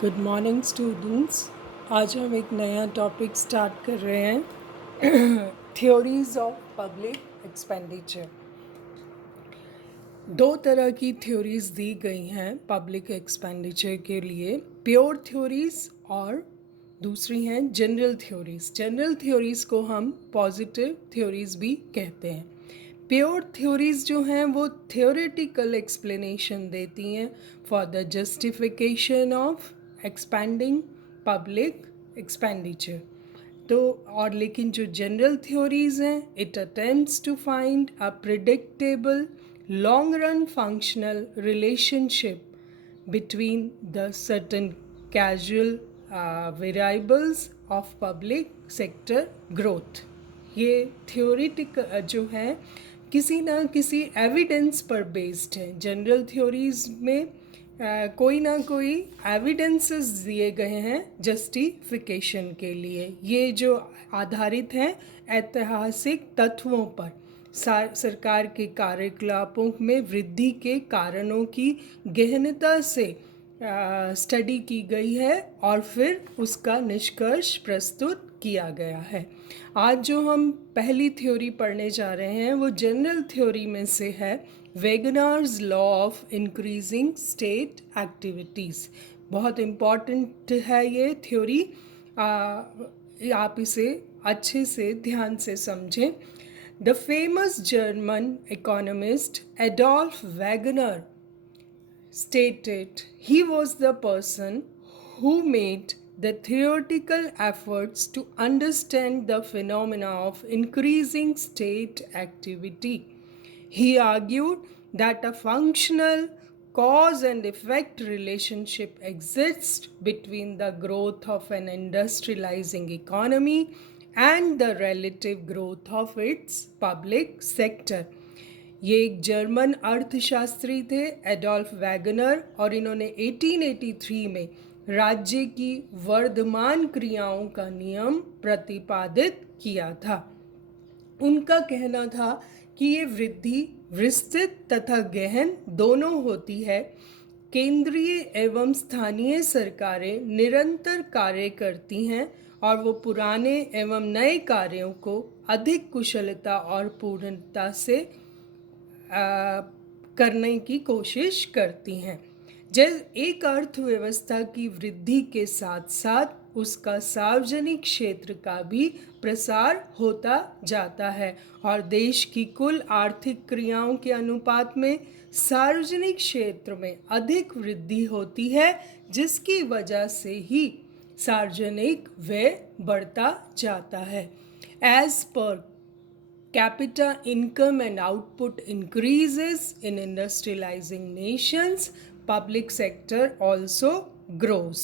Good morning students. आज हम एक नया टॉपिक स्टार्ट कर रहे हैं थ्योरीज ऑफ पब्लिक एक्सपेंडिचर। दो तरह की थ्योरीज दी गई हैं पब्लिक एक्सपेंडिचर के लिए, प्योर थ्योरीज और दूसरी हैं जनरल थ्योरीज। जनरल थ्योरीज को हम पॉजिटिव थ्योरीज भी कहते हैं। प्योर थ्योरीज जो हैं वो थियोरेटिकल एक्सप्लेनेशन देती हैं for the justification of expending public expenditure. तो और लेकिन जो जनरल थ्योरीज हैं, it attempts to find a predictable long run functional relationship between the certain casual variables of public sector growth। ये थ्योरेटिक जो है किसी ना किसी एविडेंस पर बेस्ड है। जनरल थ्योरीज में कोई ना कोई एविडेंसेस दिए गए हैं जस्टिफिकेशन के लिए। ये जो आधारित हैं ऐतिहासिक तत्वों पर, सरकार के कार्यकलापों में वृद्धि के कारणों की गहनता से स्टडी की गई है और फिर उसका निष्कर्ष प्रस्तुत किया गया है। आज जो हम पहली थ्योरी पढ़ने जा रहे हैं वो जनरल थ्योरी में से है, Wagner's law of increasing state activities. बहुत इम्पॉर्टेंट है ये थ्योरी, आप इसे अच्छे से ध्यान से समझें। The famous German economist Adolf Wegener stated he was the person who made the theoretical efforts to understand the phenomena of increasing state activity. He argued that a functional cause and effect relationship exists between the growth of an industrializing economy and the relative growth of its public sector। ये एक German अर्थशास्त्री थे Adolf Wagner, और इन्होंने 1883 में राज्य की वर्धमान क्रियाओं का नियम प्रतिपादित किया था। उनका कहना था कि ये वृद्धि विस्तृत तथा गहन दोनों होती है। केंद्रीय एवं स्थानीय सरकारें निरंतर कार्य करती हैं और वो पुराने एवं नए कार्यों को अधिक कुशलता और पूर्णता से करने की कोशिश करती हैं। जैसे एक अर्थव्यवस्था की वृद्धि के साथ साथ उसका सार्वजनिक क्षेत्र का भी प्रसार होता जाता है और देश की कुल आर्थिक क्रियाओं के अनुपात में सार्वजनिक क्षेत्र में अधिक वृद्धि होती है, जिसकी वजह से ही सार्वजनिक व्यय बढ़ता जाता है। As per capita income and output increases in industrializing nations, public sector also grows।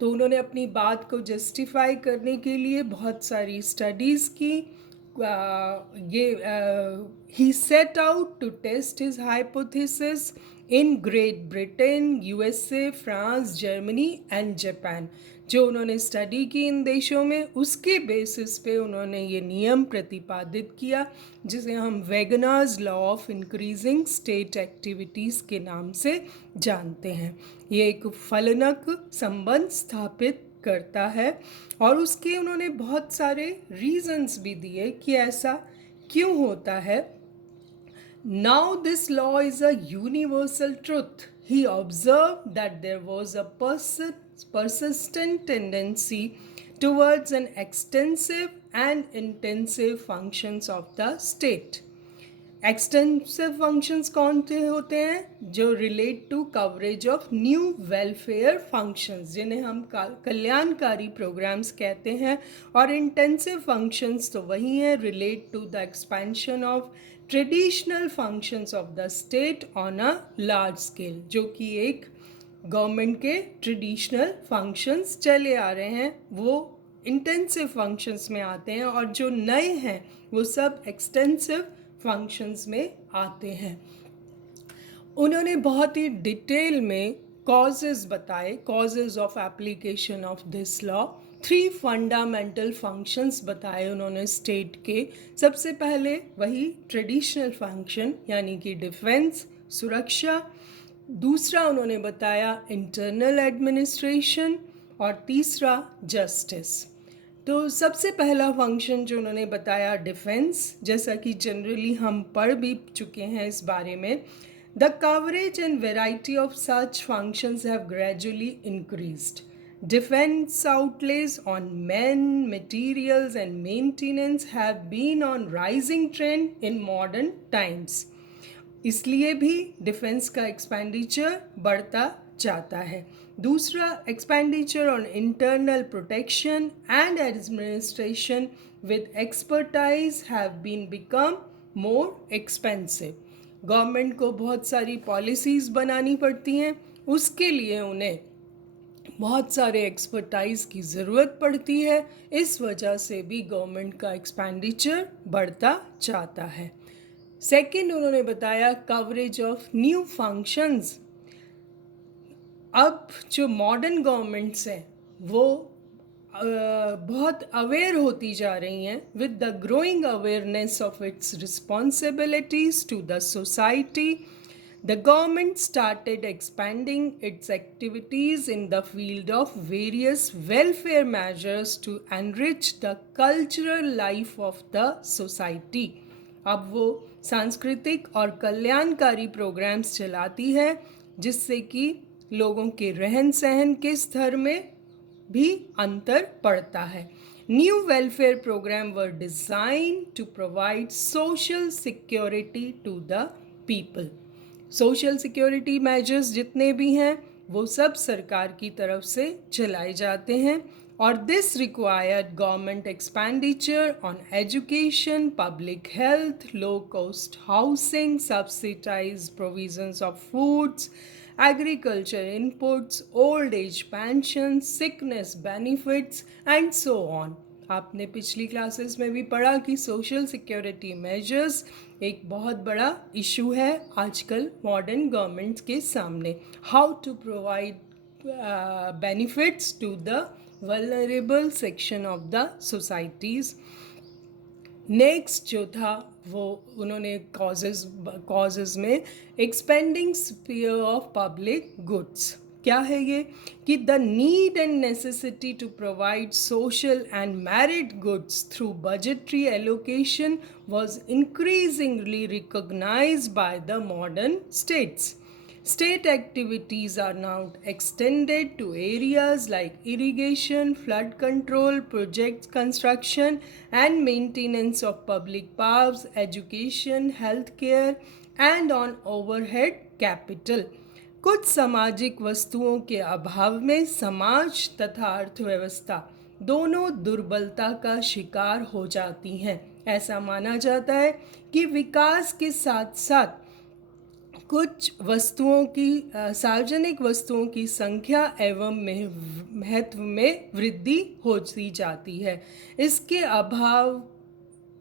तो उन्होंने अपनी बात को जस्टिफाई करने के लिए बहुत सारी स्टडीज़ की। he set out to test his hypothesis in Great Britain, USA, France, Germany and Japan. जो उन्होंने स्टडी की इन देशों में, उसके बेसिस पे उन्होंने ये नियम प्रतिपादित किया जिसे हम Wagner's law of increasing state activities के नाम से जानते हैं। ये एक फलनक संबंध स्थापित करता है और उसके उन्होंने बहुत सारे रीजंस भी दिए कि ऐसा क्यों होता है। Now this law is a universal truth. He observed that there was a persistent tendency towards an extensive and intensive functions of the state। Extensive functions कौन से होते हैं? जो relate to coverage of new welfare functions, जिन्हें हम कल्याणकारी programmes कहते हैं। और इंटेंसिव फंक्शंस तो वही हैं, relate to the expansion of traditional functions of the state on a large scale, जो कि एक गवर्नमेंट के ट्रेडिशनल फंक्शंस चले आ रहे हैं वो इंटेंसिव फंक्शंस में आते हैं, और जो नए हैं वो सब एक्सटेंसिव फंक्शंस में आते हैं। उन्होंने बहुत ही डिटेल में कॉजेज़ बताए, causes of application of this law. 3 fundamental functions बताए उन्होंने स्टेट के। सबसे पहले वही ट्रेडिशनल फंक्शन यानी कि डिफेंस, सुरक्षा। दूसरा उन्होंने बताया इंटरनल एडमिनिस्ट्रेशन और तीसरा जस्टिस। तो सबसे पहला फंक्शन जो उन्होंने बताया डिफेंस, जैसा कि जनरली हम पढ़ भी चुके हैं इस बारे में। The coverage and variety of such functions have gradually increased. Defense outlays on men, materials and maintenance have been on rising trend in modern times. इसलिए भी डिफेंस का एक्सपेंडिचर बढ़ता जाता है। दूसरा, expenditure on internal protection and administration with expertise have been become more expensive. Government को बहुत सारी पॉलिसीज़ बनानी पड़ती हैं, उसके लिए उन्हें बहुत सारे एक्सपर्टाइज की ज़रूरत पड़ती है। इस वजह से भी गवर्नमेंट का एक्सपेंडिचर बढ़ता जाता है। सेकंड, उन्होंने बताया कवरेज ऑफ न्यू फंक्शंस। अब जो मॉडर्न गवर्नमेंट्स हैं वो बहुत अवेयर होती जा रही हैं with the growing awareness of its responsibilities to the society. The government started expanding its activities in the field of various welfare measures to enrich the cultural life of the society. अब वो सांस्कृतिक और कल्याणकारी programmes चलाती है जिससे कि लोगों के रहन सहन के स्तर में भी अंतर पड़ता है। New welfare program were design to provide social security to the people. Social security measures जितने भी हैं वो सब सरकार की तरफ से चलाए जाते हैं और this required government expenditure on education, public health, low cost housing, subsidize provisions of foods, agriculture inputs, old age pension, sickness benefits and so on. आपने पिछली क्लासेस में भी पढ़ा कि सोशल सिक्योरिटी मेजर्स एक बहुत बड़ा इशू है आजकल मॉडर्न गवर्नमेंट्स के सामने। How to provide benefits to the vulnerable section of the societies. Next जो था वो उन्होंने कॉजेज़ में expanding sphere of public goods. क्या है ये कि the need and necessity to provide social and merit goods through budgetary allocation was increasingly recognized by the modern states. State activities are now extended to areas like irrigation, flood control, project construction and maintenance of public paths, education, healthcare and on overhead capital. कुछ सामाजिक वस्तुओं के अभाव में समाज तथा अर्थव्यवस्था दोनों दुर्बलता का शिकार हो जाती हैं। ऐसा माना जाता है कि विकास के साथ साथ कुछ वस्तुओं की सार्वजनिक वस्तुओं की संख्या एवं महत्व में वृद्धि होती जाती है। इसके अभाव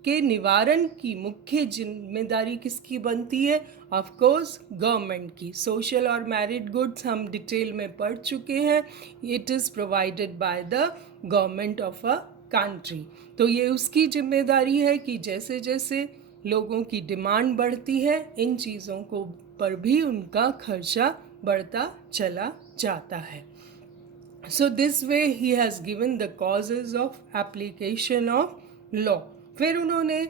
के निवारण की मुख्य जिम्मेदारी किसकी बनती है? ऑफ कोर्स गवर्नमेंट की। सोशल और मैरिड गुड्स हम डिटेल में पढ़ चुके हैं। It is provided by the government of a country. तो ये उसकी जिम्मेदारी है कि जैसे जैसे लोगों की डिमांड बढ़ती है इन चीज़ों को पर भी उनका खर्चा बढ़ता चला जाता है। So this way he has given the causes of application of law. फिर उन्होंने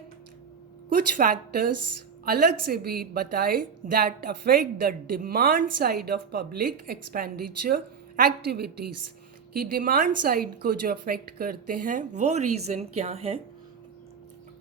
कुछ फैक्टर्स अलग से भी बताए that affect the demand side of public expenditure activities. कि डिमांड साइड को जो अफेक्ट करते हैं वो रीज़न क्या है?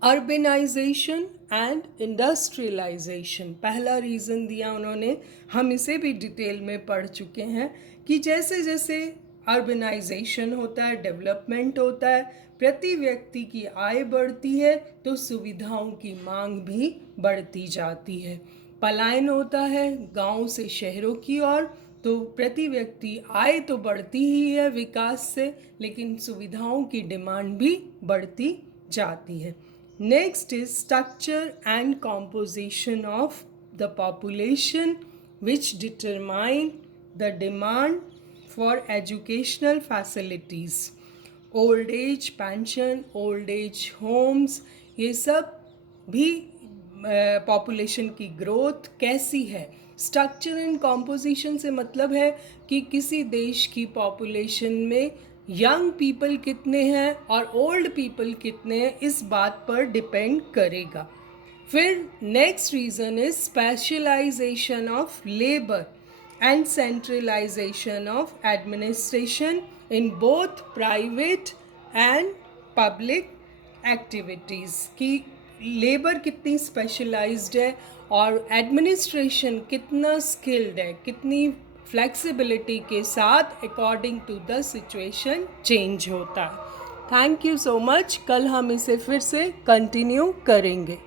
अर्बनाइजेशन एंड इंडस्ट्रियलाइजेशन पहला रीज़न दिया उन्होंने। हम इसे भी डिटेल में पढ़ चुके हैं कि जैसे जैसे अर्बनाइजेशन होता है, डेवलपमेंट होता है, प्रति व्यक्ति की आय बढ़ती है तो सुविधाओं की मांग भी बढ़ती जाती है। पलायन होता है गांव से शहरों की ओर, तो प्रति व्यक्ति आय तो बढ़ती ही है विकास से, लेकिन सुविधाओं की डिमांड भी बढ़ती जाती है। Next is structure and composition of the population which determine the demand for educational facilities. Old age pension, old age homes, ये सब भी पॉपुलेशन की ग्रोथ कैसी है, स्ट्रक्चर एंड कॉम्पोजिशन से मतलब है कि किसी देश की पॉपुलेशन में यंग पीपल कितने हैं और ओल्ड पीपल कितने हैं, इस बात पर डिपेंड करेगा। फिर next reason is specialisation of labour and centralisation of administration in both private and public activities की लेबर कितनी स्पेशलाइज्ड है और एडमिनिस्ट्रेशन कितना स्किल्ड है, कितनी फ्लेक्सिबिलिटी के साथ according to the situation change होता है। Thank you so much. कल हम इसे फिर से कंटिन्यू करेंगे।